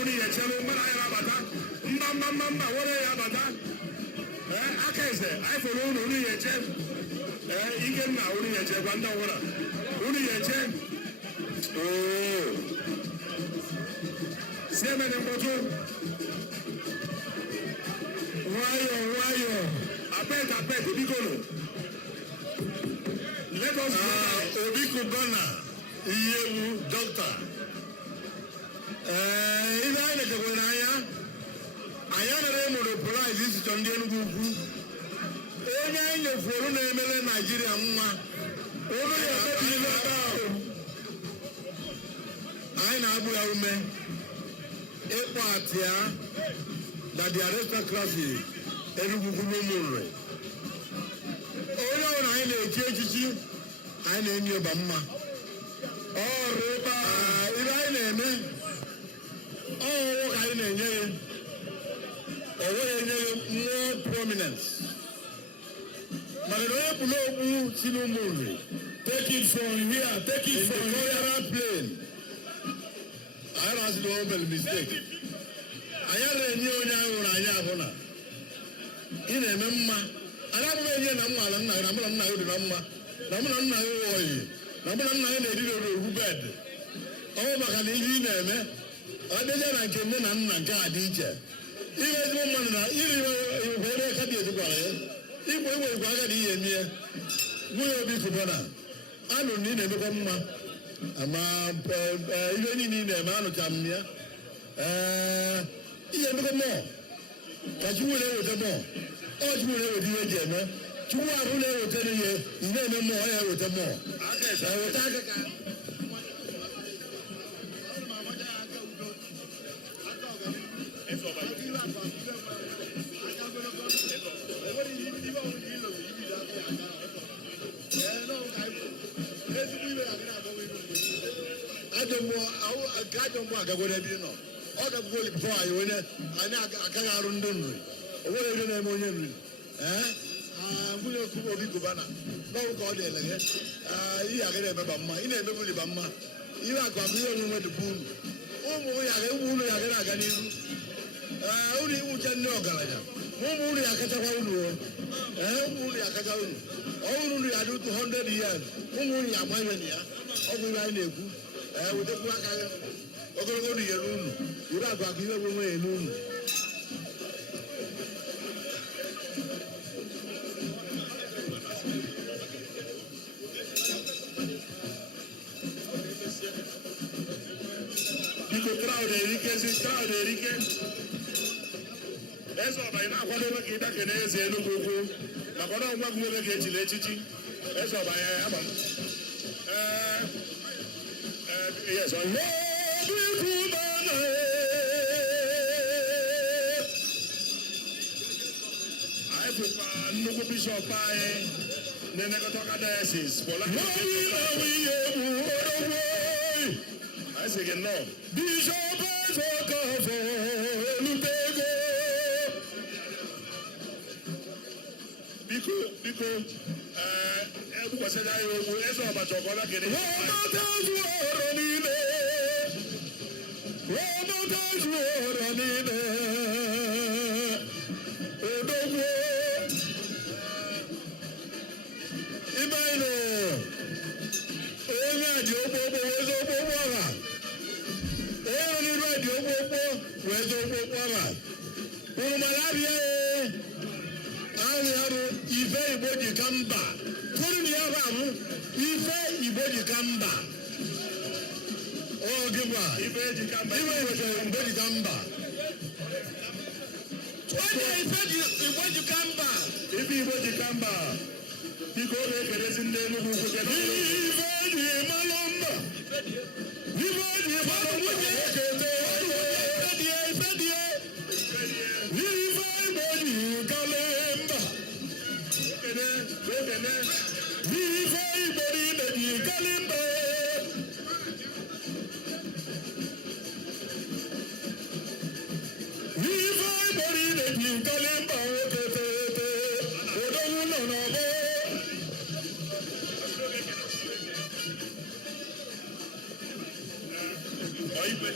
unu ya chelu mara ya abata mba wore ya abata aka eze anyị fọrọ unu ya eche ike nna unu ya eche gwa ndị ọwụra unu ya eche si emere mkpọtụ nwayọ apet bikonu let us Obi Kubana Iyewu doctor ibe anyị na-echekwara anya nara monopolize isichọ ndị Enugu ukwu onye anyị nyefuoru na-emere Naijiria nwa olu ya emebighị ebe ahụ anyị na-agbụ ya ume ịkpọ atịa na the aristocracy Enugu ukwu n'ụmụnri onye ọbụla anyị na-echi echichi anyị na-enye ịba mma ọrụ ibe anyị na-eme ọrụ ka anyị na-enye ya onwe ya enye ya more prominence maka na onye pụrụ okpu si n'ụmụnri take it from here plane anyị na-asị na o mere mistake anyị na-enye onye ahụ na anyị ahụ na ị na-eme mma anyị abụghị enye na mma ala nna gị na mụ na nna gị dị na mma na mụ na nna gị wụ oyi na mụ na nna gị na-ediri oru bed ọ maka na ihe ị na-eme ọ dịje na nke nne na nna nke a dị iche ihe ezigbo mmadụ na iri were aka dị ezikwara ya igwe igwe aka dị ihe eme ya nwunye Obi Kubana anụrụ na ị na-emekwa mma ama ihe niile ị na-eme anụcha m ya ihe emekwa mmụọ ka Chukwu na-eweta mmụọ ọ Chukwu na-eweta ihe eji eme Chukwu ahụ na-eweta ihe ị na-eme mmụọ ọ ya eweta mmụọ eweta aka ka ajọ mmụọ agagwere ebe ị nọ ọ gagbuo bifo anyị onye anyị agaghị arụ ndị nri o nwere ebe na-eme onye nri nwunye Obi Kubana n'ọrụ ka ọ dịele gị ihe agaghị emeba mma ị na-emebụliba mma ihe akụ akụ ihe onwunwe dịbụ unu ụmụ unu ya agaghị aga n'ihu unu iwuche ndị ọgaranya ma ụmụ unu ya akachakwa unu ụmụ unu ya akacha unu ọhụrụ unu ya dị 200 years ụmụ unu ya agba ihe na ya ọ bụ ihe anyị na-ekwu wetekwu aka ya ogologo unu nyere unu ire akụ akụ ihe onwe ya n'unu biko crowd erike eze ọba ị na-akwadobe ka ịbịa kene eze Enugu ukwu maka na ọgwa gụnwebe ga ejila echichi eze ọba ya agba m yes Obi Kubana anyị bụkwa nnukwu bishọp anyị na-elekọta ọka diocese I say again, no. Bishop Ezokafo Olutego. Biko, kwụkwasị ya okwu eze ọbata ọkọla kere. Romotazu ọrọ niile. Odogwu. Ibaino. Onye a ji okpokpo wezi okpokpo ọha. Onye oniru a ji okpokpo wezi okpokpo ọha. Unu mara abịa ahịa bụ ife Igbo ji ka mba. Tụrụ na ya bụ ife Igbo ji ka mba. Ọ gịkwa ife ji ka mba. Iwe wetara Igbo ji ka mba. Onye ife Igbo ji ka mba. Ife Igbo ji ka mba. Biko ọ ga-ekerezi ndị Enugu ukwu ke ife ji malụ mba. Ife ji malụ mba. Ekete ife die. Ife Igbo ji kalị mba. Okene. Ife Igbo niile ji kalị mba. Ife Igbo niile ji kalị mba. Okete odogwu nọ n'ọgbọ. Oyibe.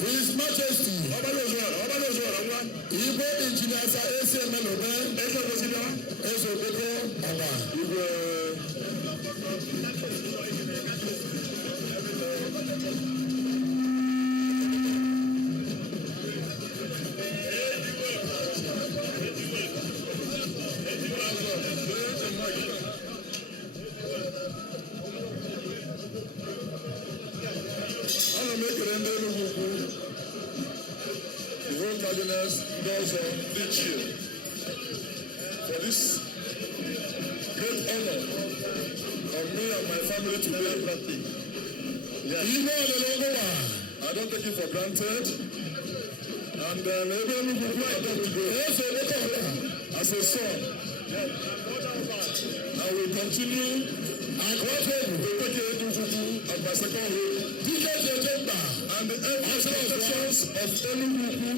His Majesty, Igwe Engineer Ese Melobe, Eze Boko, Those of the cheer for this great honor of me and my family to be a happy. I don't take it for granted. And as a son, I will continue and take it as my second home. And the expectations of Enugu,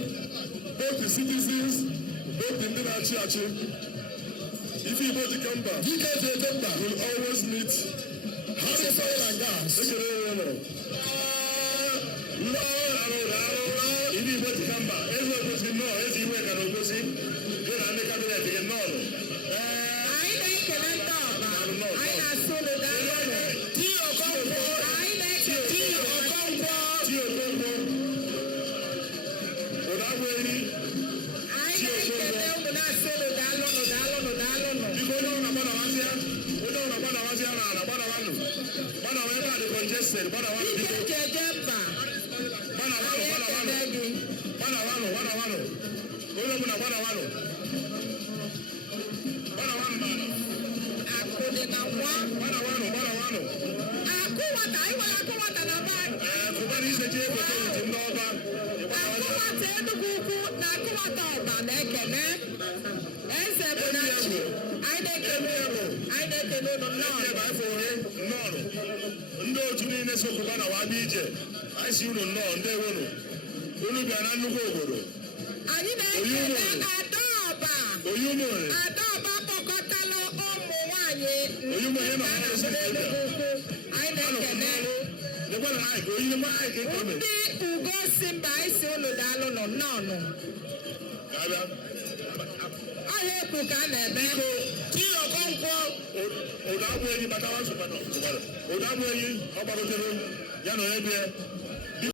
both the citizens, both the Ndinachi, if you go to Kamba, will always meet as a fire and gas. If you go to Kamba, everyone goes to know, as you work at Ogosi, you're not the cabinet again, no. onye ọbụla gbadawanụ akụ dị na nwa gbadawanụ akụ nwata ịwara akụ nwata na ba kụbara isechi egote ntị ndị ọba akụ nwata Enugu Ukwu na akụ nwata ọba na-ekene eze bụ na chi anyị na-ekele unu nnọọ ndị otu niile so kụba na waba ije anyị si unu nnọọ ndị ewenu unu bịa na nnukwu obodo anyị na-ekele Adaọba kpọkọtala ụmụ nwanyị anyị na-ekele ndị ugo si mba anyị si unu daalụ nọ nnọọ ọhịa ekwu ka a na-eme ụdabụ enyi batawa nsụkwana ụdabụ enyi ọ gbagotere ya na onye bịa